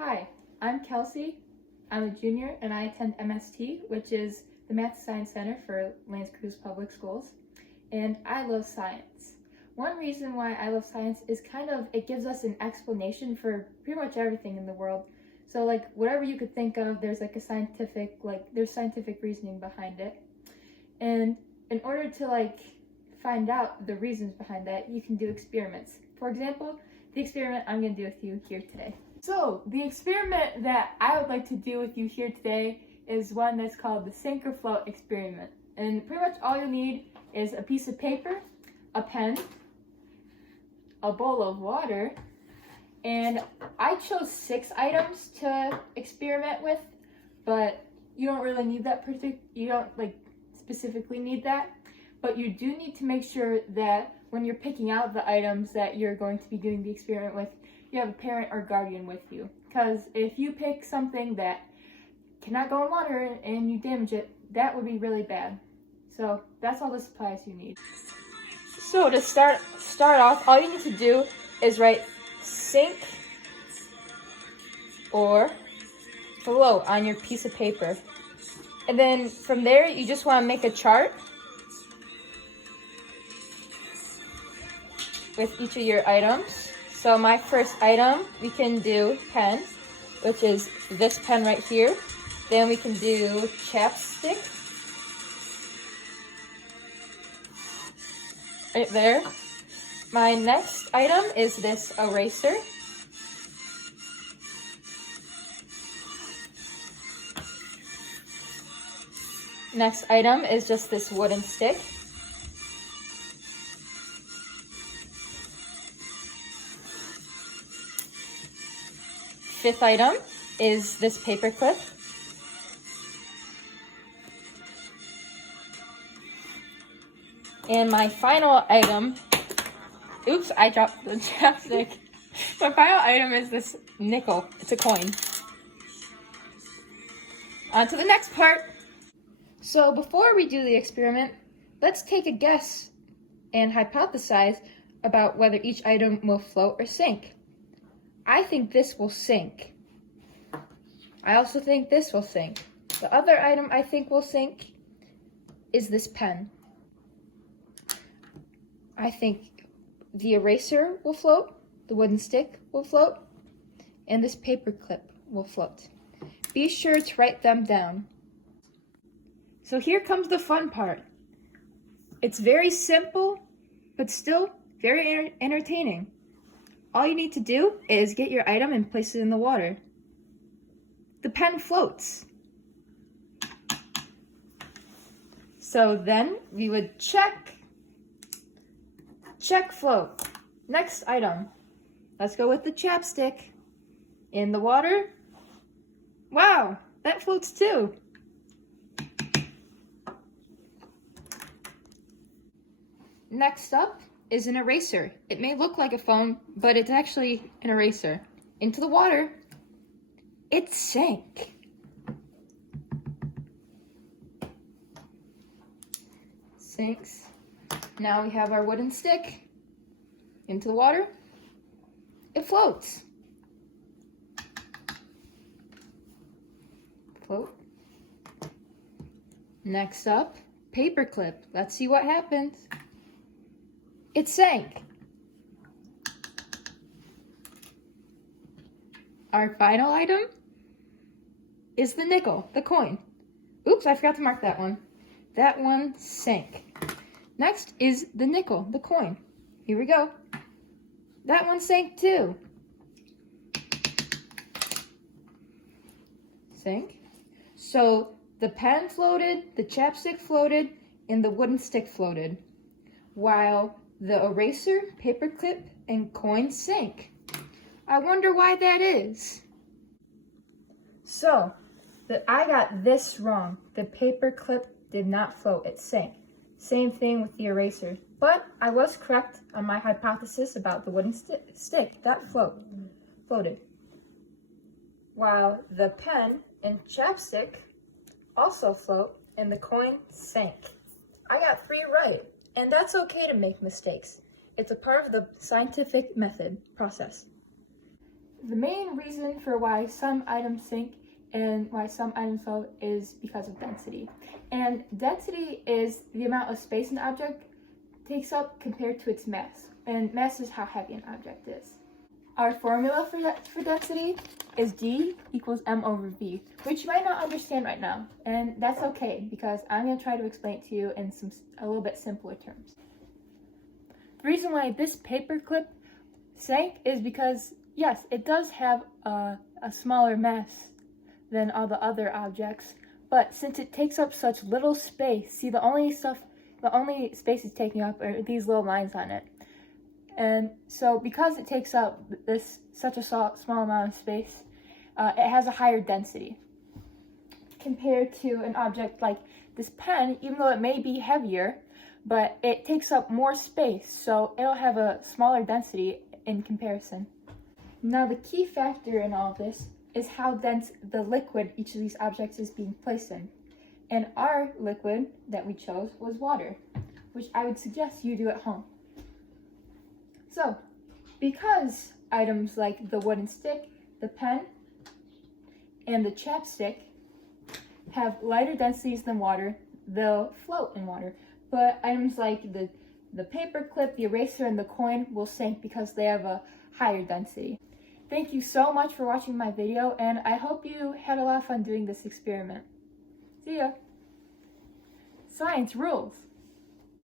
Hi, I'm Kelsey. I'm a junior and I attend MST, which is the Math Science Center for Creuse Public Schools, and I love science. One reason why I love science is it gives us an explanation for pretty much everything in the world. So whatever you could think of, there's there's scientific reasoning behind it. And in order to find out the reasons behind that, you can do experiments. For example, the experiment I'm going to do with you here today. So the experiment that I would like to do with you here today is one that's called the sink or float experiment. And pretty much all you need is a piece of paper, a pen, a bowl of water, and I chose 6 items to experiment with, but you don't really need that specifically need that, but you do need to make sure that when you're picking out the items that you're going to be doing the experiment with, you have a parent or guardian with you. Because if you pick something that cannot go in water and you damage it, that would be really bad. So that's all the supplies you need. So to start off, all you need to do is write sink or float on your piece of paper. And then from there, you just want to make a chart with each of your items. So my first item, we can do pen, which is this pen right here. Then we can do chapstick, right there. My next item is this eraser. Next item is just this wooden stick. Fifth item is this paper clip. And my final item, oops, I dropped the chapstick. My final item is this nickel. It's a coin. On to the next part. So before we do the experiment, let's take a guess and hypothesize about whether each item will float or sink. I think this will sink. I also think this will sink. The other item I think will sink is this pen. I think the eraser will float, the wooden stick will float, and this paper clip will float. Be sure to write them down. So here comes the fun part. It's very simple, but still very entertaining. All you need to do is get your item and place it in the water. The pen floats. So then we would check float. Next item. Let's go with the chapstick. In the water. Wow, that floats too. Next up is an eraser. It may look like a phone, but it's actually an eraser. Into the water. It sank. Sinks. Now we have our wooden stick. Into the water. It floats. Float. Next up, paper clip. Let's see what happens. It sank. Our final item is the nickel, the coin. Oops, I forgot to mark that one. That one sank. Next is the nickel, the coin. Here we go. That one sank too. Sank. So the pen floated, the chapstick floated, and the wooden stick floated, while the eraser, paperclip, and coin sank. I wonder why that is. So, I got this wrong. The paperclip did not float, it sank. Same thing with the eraser. But I was correct on my hypothesis about the wooden stick. That floated. While the pen and chapstick also float, and the coin sank. I got 3 right. And that's okay to make mistakes. It's a part of the scientific method process. The main reason for why some items sink and why some items float is because of density. And density is the amount of space an object takes up compared to its mass. And mass is how heavy an object is. Our formula for density is D equals M over V, which you might not understand right now. And that's okay, because I'm going to try to explain it to you in a little bit simpler terms. The reason why this paper clip sank is because, yes, it does have a smaller mass than all the other objects, but since it takes up such little space, see, the only space it's taking up are these little lines on it. And so because it takes up such a small amount of space, it has a higher density compared to an object like this pen, even though it may be heavier, but it takes up more space, so it'll have a smaller density in comparison. Now, the key factor in all of this is how dense the liquid each of these objects is being placed in. And our liquid that we chose was water, which I would suggest you do at home. So, because items like the wooden stick, the pen, and the chapstick have lighter densities than water, they'll float in water. But items like the paper clip, the eraser, and the coin will sink because they have a higher density. Thank you so much for watching my video, and I hope you had a lot of fun doing this experiment. See ya! Science rules!